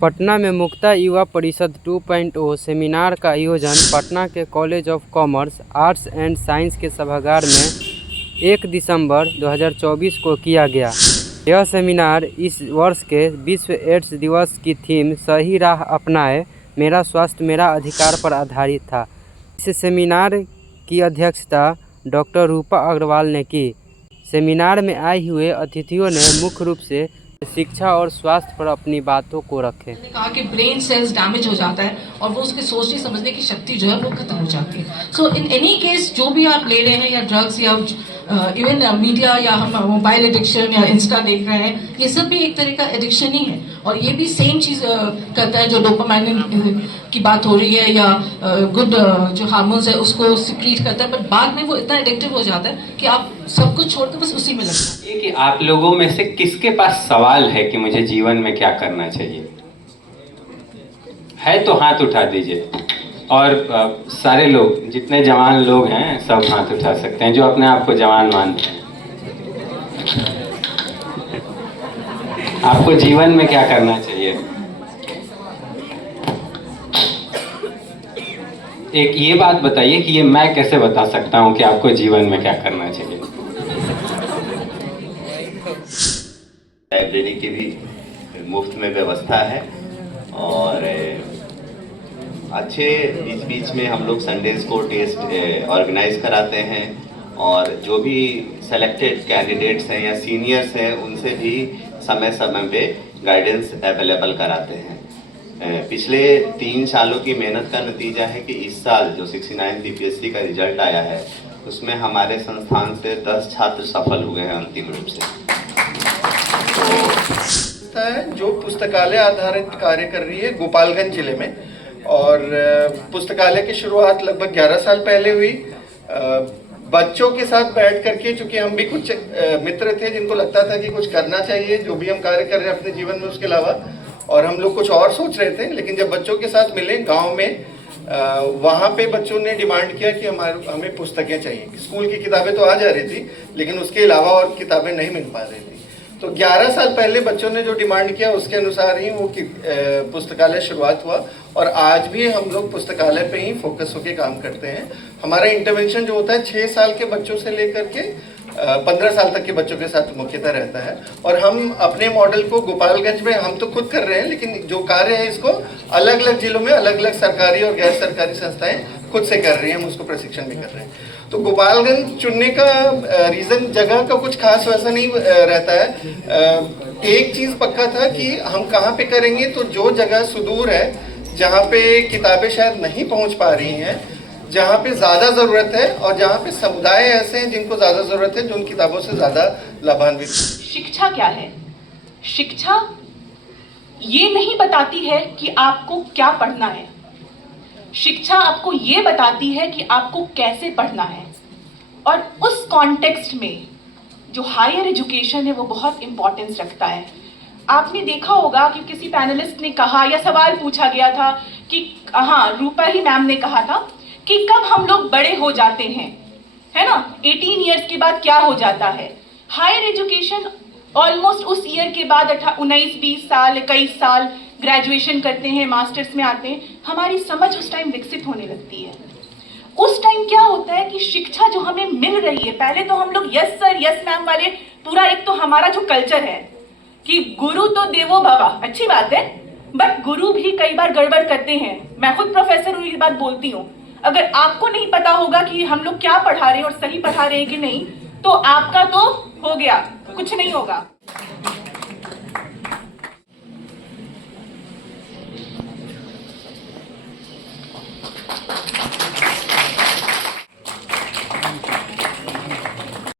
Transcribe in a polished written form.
पटना में मुक्ता युवा परिषद 2.0 सेमिनार का आयोजन पटना के college of commerce, arts and science के सभागार में 1 दिसंबर 2024 को किया गया। यह सेमिनार इस वर्ष के विश्व एड्स दिवस की थीम सही राह अपनाएं, मेरा स्वास्थ्य मेरा अधिकार पर आधारित था। इस सेमिनार की अध्यक्षता डॉक्टर रूपा अग्रवाल ने की। सेमिनार में आए हुए अतिथियों ने मुख्य रूप से शिक्षा और स्वास्थ्य पर अपनी बातों को रखे। कहा कि ब्रेन सेल्स डैमेज हो जाता है और वो उसके सोचने समझने की शक्ति जो है वो खत्म हो जाती है। सो इन एनी केस जो भी आप ले रहे हैं या ड्रग्स या इवन मीडिया या हम मोबाइल एडिक्शन या इंस्टा देख रहे हैं, ये सब भी एक तरह का एडिक्शन ही है और ये भी सेम चीज करता है। जो डोपामाइन की बात हो रही है या गुड जो हार्मोन्स है उसको सिक्रीट करता है, बट बाद में वो इतना एडिक्टिव हो जाता है कि आप सब कुछ छोड़कर बस उसी में लगता है। कि आप लोगों में से किसके पास सवाल है कि मुझे जीवन में क्या करना चाहिए? है तो हाथ उठा दीजिए। और सारे लोग, जितने जवान लोग हैं सब हाथ उठा सकते हैं जो अपने आप को जवान मानते हैं। आपको जीवन में क्या करना चाहिए? एक ये बात बताइए कि ये मैं कैसे बता सकता हूं कि आपको जीवन में क्या करना चाहिए? लाइब्रेरी की भी मुफ्त में व्यवस्था है और अच्छे बीच में हम लोग संडेज को टेस्ट ऑर्गेनाइज कराते हैं और जो भी सेलेक्टेड कैंडिडेट्स हैं या सीनियर्स हैं उनसे भी समय समय पे गाइडेंस अवेलेबल कराते हैं। पिछले 3 सालों की मेहनत का नतीजा है कि इस साल जो 69 बीपीएससी का रिजल्ट आया है उसमें हमारे संस्थान से 10 छात्र सफल हुए हैं अंतिम रूप से। जो पुस्तकालय आधारित कार्य कर रही है गोपालगंज जिले में और पुस्तकालय की शुरुआत लगभग 11 साल पहले हुई। बच्चों के साथ बैठ करके, चूंकि हम भी कुछ मित्र थे जिनको लगता था कि कुछ करना चाहिए जो भी हम कार्य कर रहे हैं अपने जीवन में उसके अलावा, और हम लोग कुछ और सोच रहे थे, लेकिन जब बच्चों के साथ मिले गांव में वहाँ पे बच्चों ने डिमांड किया कि हमें पुस्तकें चाहिए। स्कूल की किताबें तो आ जा रही थी लेकिन उसके अलावा और किताबें नहीं मिल पा रही थी। तो 11 साल पहले बच्चों ने जो डिमांड किया उसके अनुसार ही वो पुस्तकालय शुरुआत हुआ और आज भी हम लोग पुस्तकालय पे ही फोकस होकर काम करते हैं। हमारा इंटरवेंशन जो होता है 6 साल के बच्चों से लेकर के 15 साल तक के बच्चों के साथ मुख्यतः रहता है और हम अपने मॉडल को गोपालगंज में हम तो खुद कर रहे हैं, लेकिन जो कार्य है इसको अलग अलग जिलों में अलग अलग सरकारी और गैर सरकारी संस्थाएं खुद से कर रही हैं। हम उसको प्रशिक्षण भी कर रहे हैं। तो गोपालगंज चुनने का रीज़न जगह का कुछ खास वैसा नहीं रहता है। एक चीज़ पक्का था कि हम कहाँ पे करेंगे, तो जो जगह सुदूर है जहाँ पे किताबें शायद नहीं पहुँच पा रही हैं, जहाँ पे ज़्यादा ज़रूरत है और जहाँ पे समुदाय ऐसे हैं जिनको ज़्यादा ज़रूरत है, जो उन किताबों से ज़्यादा लाभान्वित। शिक्षा क्या है? शिक्षा ये नहीं बताती है कि आपको क्या पढ़ना है। शिक्षा आपको ये बताती है कि आपको कैसे पढ़ना है और उस कॉन्टेक्स्ट में जो हायर एजुकेशन है वो बहुत इम्पोर्टेंस रखता है। आपने देखा होगा कि किसी पैनलिस्ट ने कहा या सवाल पूछा गया था कि हाँ, रूपा ही मैम ने कहा था कि कब हम लोग बड़े हो जाते हैं, है ना, 18 ईयर्स के बाद क्या हो जाता है। हायर एजुकेशन ऑलमोस्ट उस ईयर के बाद 19-20 साल 21 साल ग्रेजुएशन करते हैं, मास्टर्स में आते हैं, हमारी समझ उस टाइम विकसित होने लगती है। उस टाइम क्या होता है कि शिक्षा जो हमें मिल रही है, पहले तो हम लोग यस सर यस मैम वाले पूरा, एक तो हमारा जो कल्चर है कि गुरु तो देवो भवा, अच्छी बात है, बट गुरु भी कई बार गड़बड़ करते हैं। मैं खुद प्रोफेसर हूँ, ये बात बोलती हूँ। अगर आपको नहीं पता होगा कि हम लोग क्या पढ़ा रहे हैं और सही पढ़ा रहे हैं कि नहीं, तो आपका तो हो गया, कुछ नहीं होगा।